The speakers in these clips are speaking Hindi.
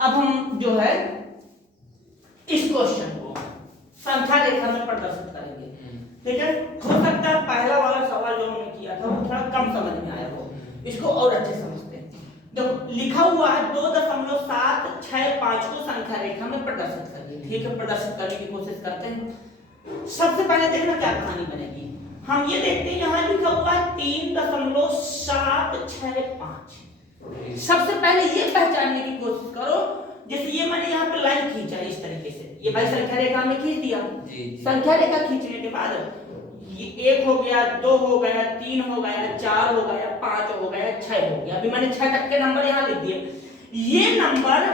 अब हम जो है इस क्वेश्चन को संख्या रेखा में प्रदर्शित करेंगे। ठीक है, हो सकता है पहला वाला सवाल जो हमने किया था वो थोड़ा कम समझ में आया हो, इसको और अच्छे समझते हैं। देखो लिखा हुआ है 2.765 को संख्या रेखा में प्रदर्शित करिए। ठीक है, प्रदर्शित करने की कोशिश करते हैं। सबसे पहले देखना क्या कहानी बनेगी। हम ये देखते हैं यहाँ लिखा हुआ है 3.765। सबसे पहले ये पहचानने की कोशिश करो, जैसे ये मैंने यहाँ पे लाइन खींचा इस तरीके से, ये भाई संख्या रेखा में खींच दिया। संख्या रेखा खींचने के बाद ये 1 हो गया, 2 हो गया, 3 हो गया, 4 हो गया, 5 हो गया, 6 हो गया। अभी मैंने 6 तक के नंबर यहाँ लिख दिए। ये नंबर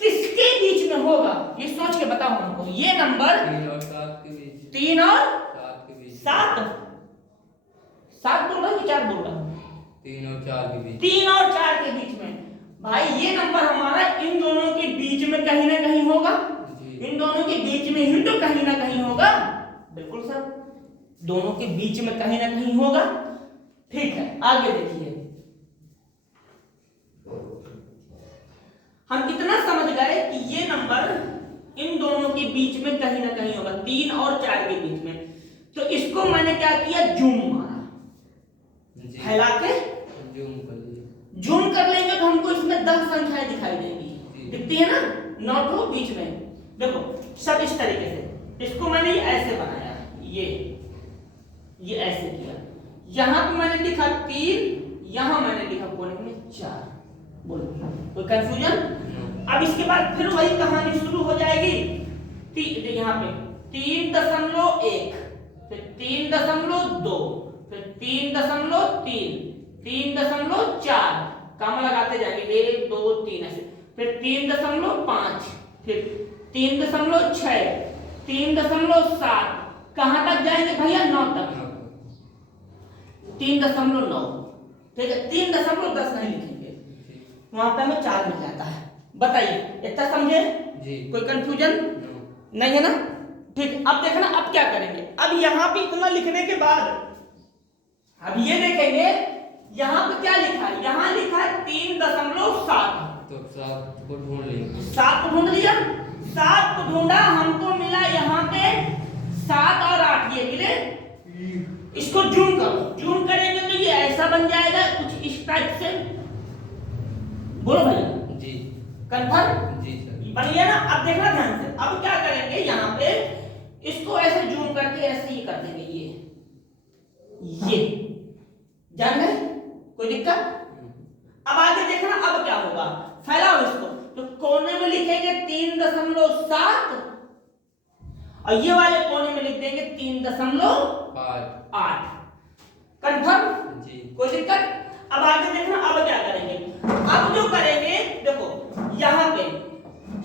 किसके बीच में होगा, ये सोच के बताओ हमको। ये नंबर 3 और 7 के बीच, 3 और 7 के बीच, 7 बोल रहा है कि 4 बोल रहा है? 3 और 4 के बीच, 3 और 4 के बीच में। भाई ये नंबर हमारा इन दोनों के बीच में कहीं ना कहीं होगा। इन दोनों के बीच में ही तो कहीं ना कहीं होगा। बिल्कुल सर, दोनों के बीच में कहीं ना कहीं होगा। ठीक है, आगे देखिए। हम इतना समझ गए कि ये नंबर इन दोनों के बीच में कहीं ना कहीं होगा, 3 और 4 के बीच में। तो इसको मैंने क्या किया, जूम मारा, फैला के जूम कर लेंगे तो हमको इसमें 10 संख्याएं दिखाई देंगी। दिखती है ना, नॉट हो बीच में। देखो सब इस तरीके से, इसको मैंने ऐसे बनाया, ये ऐसे किया। यहां पे मैंने लिखा 3, यहां मैंने लिखा कोने में 4। बोलो कोई कंफ्यूजन? अब इसके बाद फिर वही कहानी शुरू हो जाएगी। यहाँ पे 3.1, फिर 3.2, फिर 3.3, 3.4, कम लगाते जाएंगे 1 2 3 ऐसे, फिर 3.5, फिर 3.6, 3.7, कहां तक जाएंगे भैया, 9 तक। 3.9, ठीक है, 3.10 नहीं लिखेंगे, वहां पे हमें 4 मिल जाता है। बताइए इतना समझे? कोई कंफ्यूजन नहीं है ना? ठीक, अब देखना अब क्या करेंगे। अब यहाँ पे इतना लिखने के बाद अब ये देखेंगे यहाँ पे क्या लिखा है, यहाँ लिखा है 3.7। तो 7 को ढूंढ लेंगे। 7 को ढूंढ लिया, 7 को ढूंढा, हमको मिला यहाँ पे 7 और 8 ये मिले। इसको जूम करो, जूम करेंगे तो ये ऐसा बन जाएगा कुछ इस टाइप से। बोलो भैया जी, कंफर्म? जी सर, बन गया ना? अब देखना ध्यान से, अब क्या करेंगे, यहाँ पे इसको ऐसे जूम करके ऐसे ही कर देंगे। ये जान गए? कोई दिक्कत? अब आगे देखना अब क्या होगा, फैलाओ इसको। तो कोने में लिखेंगे 3.7 और ये वाले कोने में लिख देंगे 3.8। कंफर्म? जी, कोई दिक्कत? अब आगे देखना अब क्या करेंगे। अब जो करेंगे देखो, यहाँ पे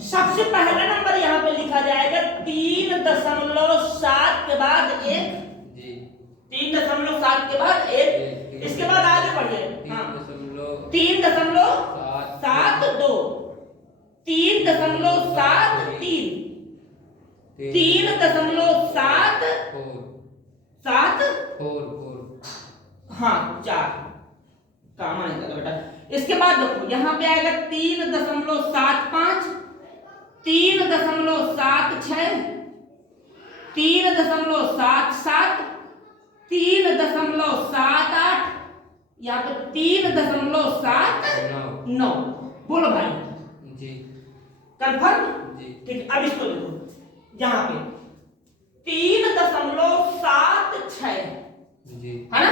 सबसे पहला नंबर यहाँ पे लिखा जाएगा 3.7 के बाद 1। 3.7 के बाद 1। इसके बाद आगे बढ़िए। 3.72, 3.73, 3.74, हाँ 4 काम आएगा बेटा। इसके बाद देखो यहाँ पे आएगा 3.75, 3.76, 3.77, 3.78, यहाँ पे 3.79। बोलो भाई जी, कंफर्म? जी, ठीक, अब इसको देखो, यहाँ पे 3.76 जी, है ना?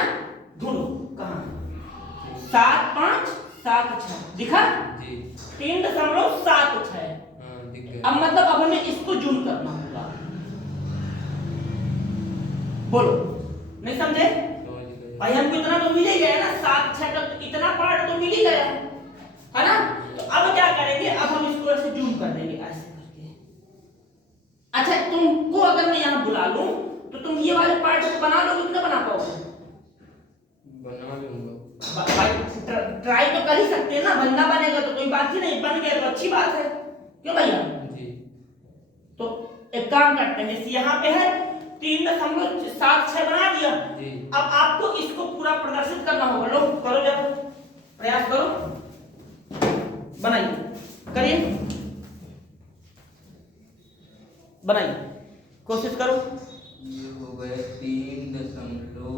ढूंढो कहाँ, 7 5 7 6 दिखा? जी, 3.76। दिख गया। अब मतलब अब हमें इसको जूम करना होगा। बोलो नहीं समझे? समझ गए। भाई हमको इतना तो मिल ही गया ना, 7 6 का इतना पार्ट तो मिल ही गया है ना? तो अब क्या करेंगे, अब हम इसको ऐसे जूम कर देंगे ऐसे करके। अच्छा तुमको अगर मैं यहाँ बुला लूं तो तुम ये वाले पार्ट को बना लोगे कि नहीं बना पाओगे? बना लूंगा। भाई ट्राई तो कर ही सकते हैं ना, बनना बनेगा तो कोई बात ही नहीं, बन गया तो अच्छी बात है, क्यों भैया? जी, तो एक काम करते हैं, जैसे यहाँ पे है 3.76 बना दिया। जी, अब आपको इसको पूरा प्रदर्शित करना होगा। लो करो, जब प्रयास करो, बनाइए, करिए। बनाइए, कोशिश करो। ये हो गया 3.1।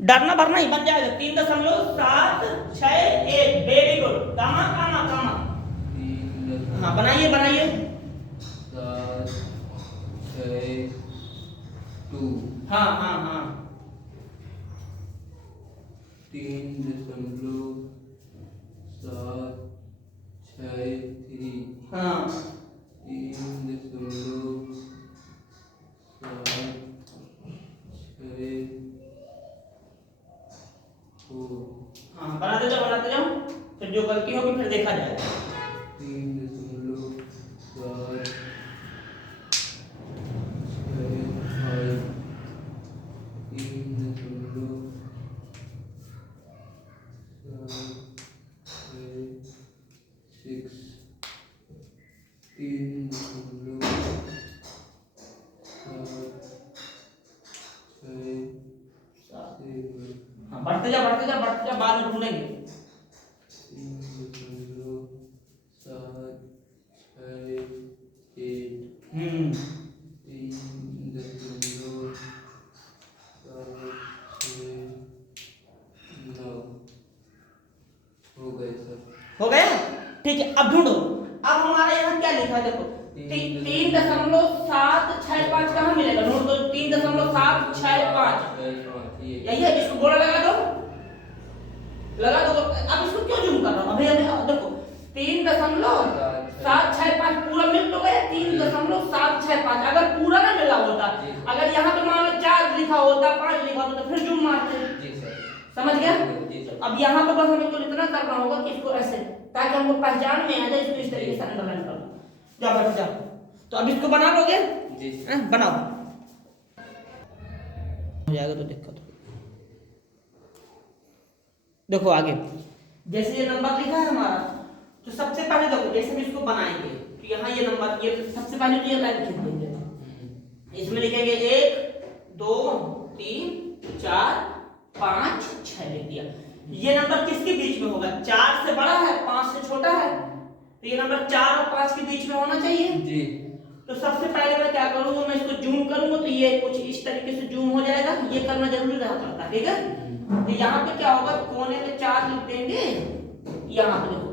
डरना भरना ही बन जाएगा। 3.761, वेरी गुड। कामा कामा कामा। हाँ बनाइए बनाइए। 762। हाँ हाँ हाँ 3.763। हाँ 3.764। हाँ बनाते जाओ बनाते जाओ, फिर जो गलती होगी फिर देखा जाएगा। 3.765। 3.7 हाँ बढ़ते जाओ बढ़ते जाओ बढ़ते जाओ, बाद में ढूंढेंगे। 3.768। 3.769 हो गए सर। हो गया, ठीक है। अब ढूंढो, अब हमारे यहाँ क्या लिखा है देखो। 3.765 कहाँ मिलेगा, ढूंढ दो। 3.765 यही है, इसको गोला लगा दो, लगा दो। अब इसको क्यों जूम कर रहा हूँ, अभी अभी देखो 3.765 पूरा मिल तो गया। 3.765 अगर पूरा ना मिला होता, अगर यहाँ पे मान लो 4 लिखा होता, 5 लिखा होता, तो फिर जूम मारते। समझ गया। अब यहाँ पे बस हमें तो इतना करना होगा कि इसको ऐसे, ताकि हमको पहचान में आ जाए, इसको इस तरीके से अंडरलाइन कर लो। जाओ बैठ जाओ। तो अब इसको बना लोगे, बनाओ। हो जाएगा तो दिक्कत हो। देखो आगे, जैसे ये नंबर लिखा है हमारा, तो सबसे पहले देखो जैसे हम इसको बनाएंगे, तो यहाँ ये नंबर, ये सबसे पहले तो ये लाइन खींच देंगे। इसमें लिखेंगे 1 2 3 4 5 6 लिख दिया। ये नंबर किसके बीच में होगा, 4 से बड़ा है, 5 से छोटा है, तो ये नंबर 4 और 5 के बीच में होना चाहिए जी। तो सबसे पहले मैं क्या करूंगा, मैं इसको जूम करूंगा, तो ये कुछ इस तरीके से जूम हो जाएगा। ये करना जरूरी रहा करता, ठीक है। तो यहाँ पे क्या होगा, कोने में 4 लिख देंगे, यहाँ पे देखो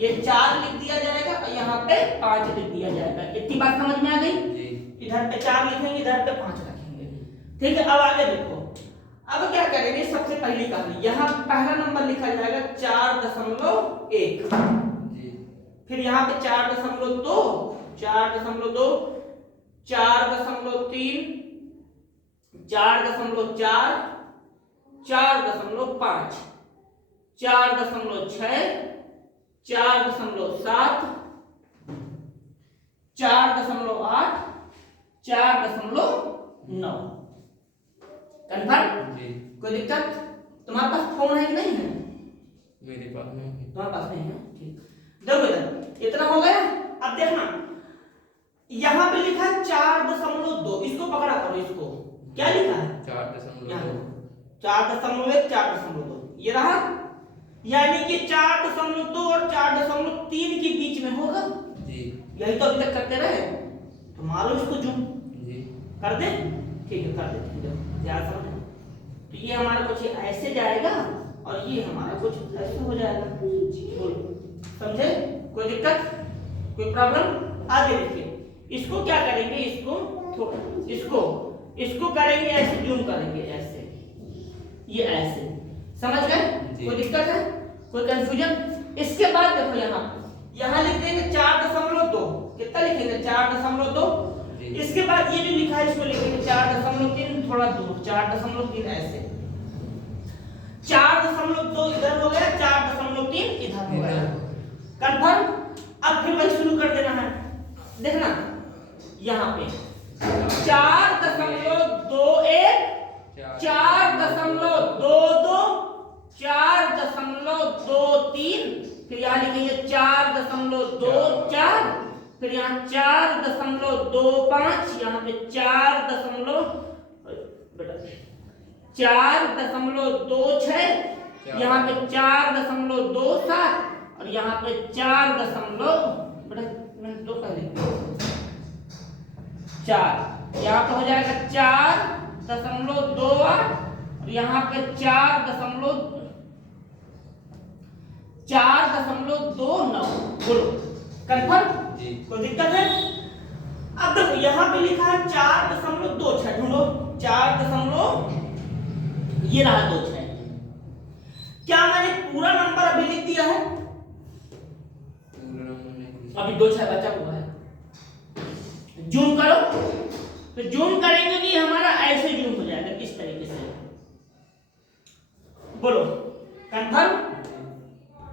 ये 4 लिख दिया जाएगा, और यहाँ पे 5 लिख दिया जाएगा। इतनी बात समझ में आ गई। इधर पे 4 लिखेंगे, इधर पे 5 रखेंगे, ठीक है। अब आगे देखो, अब क्या करेंगे, सबसे पहली कहानी, यहाँ पहला नंबर लिखा जाएगा 4.1, फिर यहाँ पे 4.2, 4.2, 4.3, 4.4, 4.5, 4.6, 4.7, 4.8, 4.9। कन्फर्म? कोई दिक्कत? तुम्हारे पास फोन है कि नहीं है? मेरे पास नहीं है। तुम्हारे पास नहीं है, ठीक। देखो इधर, इतना हो गया। अब देखना, यहाँ पे लिखा है 4.2, इसको पकड़ा करो। इसको क्या लिखा है, 4.2, 4.1, 4.2, ये रहा। यानी कि 4.2 और 4.3 के बीच में होगा जी। यही तो अभी तक करते रहे, तो मारो इसको जूम जी। कर दे, ठीक है, कर दे। ध्यान समझ, तो ये हमारा कुछ ऐसे जाएगा, और ये हमारा कुछ ऐसे हो जाएगा। समझे? कोई दिक्कत, कोई प्रॉब्लम? आगे देखिए, इसको क्या करेंगे, इसको करेंगे ऐसे, जूम करेंगे ऐसे, ये ऐसे। समझ गए? कोई दिक्कत है, कोई कंफ्यूजन? इसके बाद देखो यहाँ लिख देंगे 4.2, कितना लिखेंगे, 4.2। इसके बाद ये जो लिखा है इसको लिखेंगे 4.3, थोड़ा दूर 4.3 ऐसे। 4.2 इधर हो गया, 4.3 इधर हो गया। कंफर्म? अब फिर वही शुरू कर देना है। देखना यहाँ पे 4.21, 4.22, 4.23, फिर यहाँ लिखेंगे 4.24, फिर यहाँ 4.25, यहाँ पे 4.26, यहाँ पे 4.27, और यहाँ पे 4 दशमलव, बेटा मैंने 2 कह दिया, 4, यहाँ पे हो जाएगा 4.28 और यहाँ पे 4.29। बोलो कंफर्म? जी। कोई दिक्कत है? अब देखो यहाँ पे लिखा है 4.26, ढूंढो 4. ये रहा 26। क्या मैंने पूरा नंबर अभी लिख दिया है? अभी 26 बचा हुआ है। जूम करो, तो जूम करेंगे कि हमारा ऐसे जूम हो जाएगा, किस तरीके से? बोलो कंफर्म?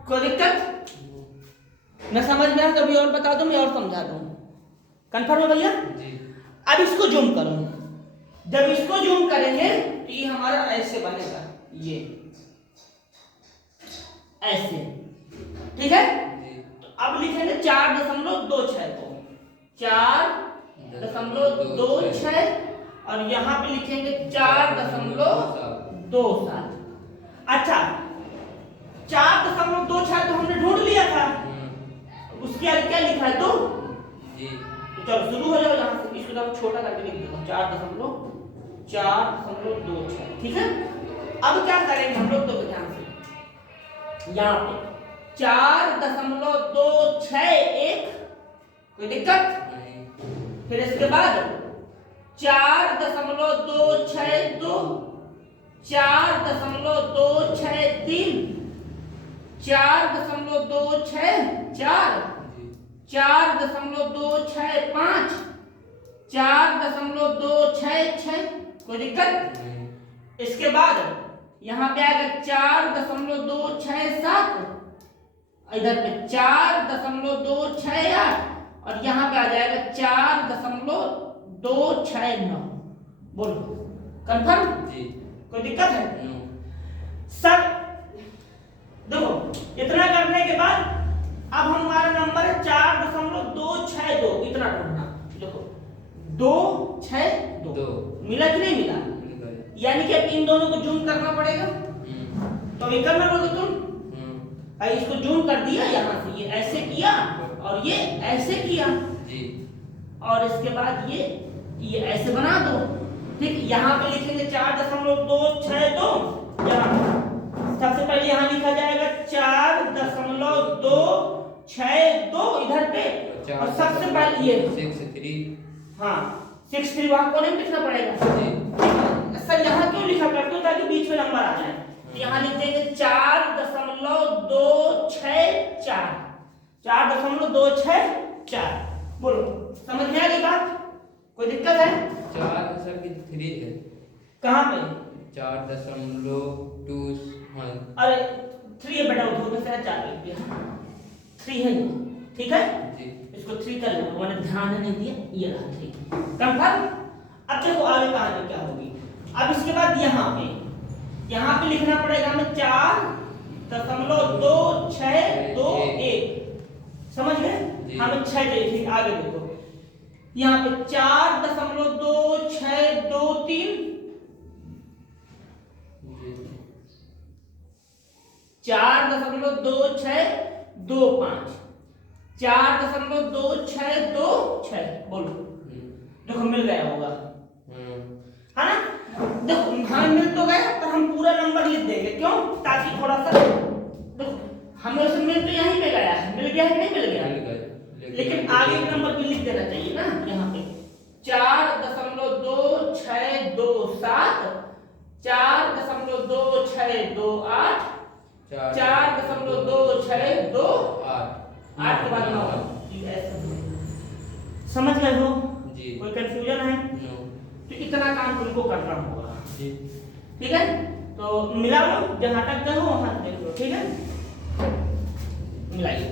कोई दिक्कत न समझ में? कभी और बता दो, मैं और समझा दूं। कंफर्म है भैया? अब इसको जूम करो। जब इसको जूम करेंगे तो ये हमारा ऐसे बनेगा, ये ऐसे, ठीक है? तो अब लिखेंगे 4.26 को 4.26 और यहाँ पे लिखेंगे 4.27। अच्छा 4.26 तो हमने ढूंढ लिया था, उसके आगे क्या लिखा है? तो चलो शुरू हो जाओ यहाँ से। इसको तो छोटा करके लिख देता हूँ 4.26, ठीक है? अब क्या करेंगे हम लोग? तो ध्यान से यहाँ पे 4.261, कोई दिक्कत? फिर इसके बाद 4.262, 4.263, 4.264, 4.265, 4.266, कोई दिक्कत? इसके बाद यहाँ पे आएगा 4.267, इधर पे 4.268 और यहाँ पे आ जाएगा 4.269। बोलो कंफर्म? कोई दिक्कत है? सब देखो इतना करने के बाद अब हमारा नंबर है 4.262, इतना ढूंढना। देखो 262 मिला कि नहीं मिला? यानी कि अब इन दोनों को जूम करना पड़ेगा। तो अभी करना लोगे तुम? इसको जूम कर दिया यहाँ से, ये ऐसे किया और ये ऐसे किया जी। और इसके बाद ये ऐसे बना दो, ठीक? यहाँ पे लिखेंगे 4.262, यहाँ सबसे पहले यहाँ लिखा जाएगा 4.262 इधर पे, और सबसे पहले ये 63, हाँ 63 वहां कोने में लिखना पड़ेगा। सर यहाँ क्यों लिखा करते हो? ताकि बीच में नंबर आ जाए। तो यहाँ लिख देंगे 4.264, 4.264। बोलो समझ में आ गई बात? कोई दिक्कत है? 4 सर की 3 है। कहाँ पे? 4.2। अरे 3 है बेटा, उधर में से 4 लिख दिया, 3 है, ठीक है जी। इसको 3 कर लो, मैंने ध्यान नहीं दिया, ये रहा 3। कंफर्म? अब देखो आगे कहानी क्या होगी। अब इसके बाद यहाँ पे लिखना पड़ेगा हमें 4.2621, समझ गए? हमें 6 देखिए, आगे देखो यहाँ पे 4.2623, 4.2625, 4.2626। बोलो देखो मिल गया होगा, है ना? देखो हमें मिल तो गया, पर हम पूरा नंबर लिख देंगे। क्यों? ताकि थोड़ा सा देखो हमें उसमें मिल तो यहीं पे गया है, मिल गया है कि नहीं मिल गया? लेकिन आगे एक नंबर भी लिख देना चाहिए ना। यहाँ पे 4.2627, 4.2628, 4.2628, 8 के बाद 9। समझ गए हो? कोई कंफ्यूजन है? तो इतना काम तुमको करना होगा, ठीक है? तो मिला लो, जहां तक गए हो वहां देख लो, ठीक है? मिलाइए।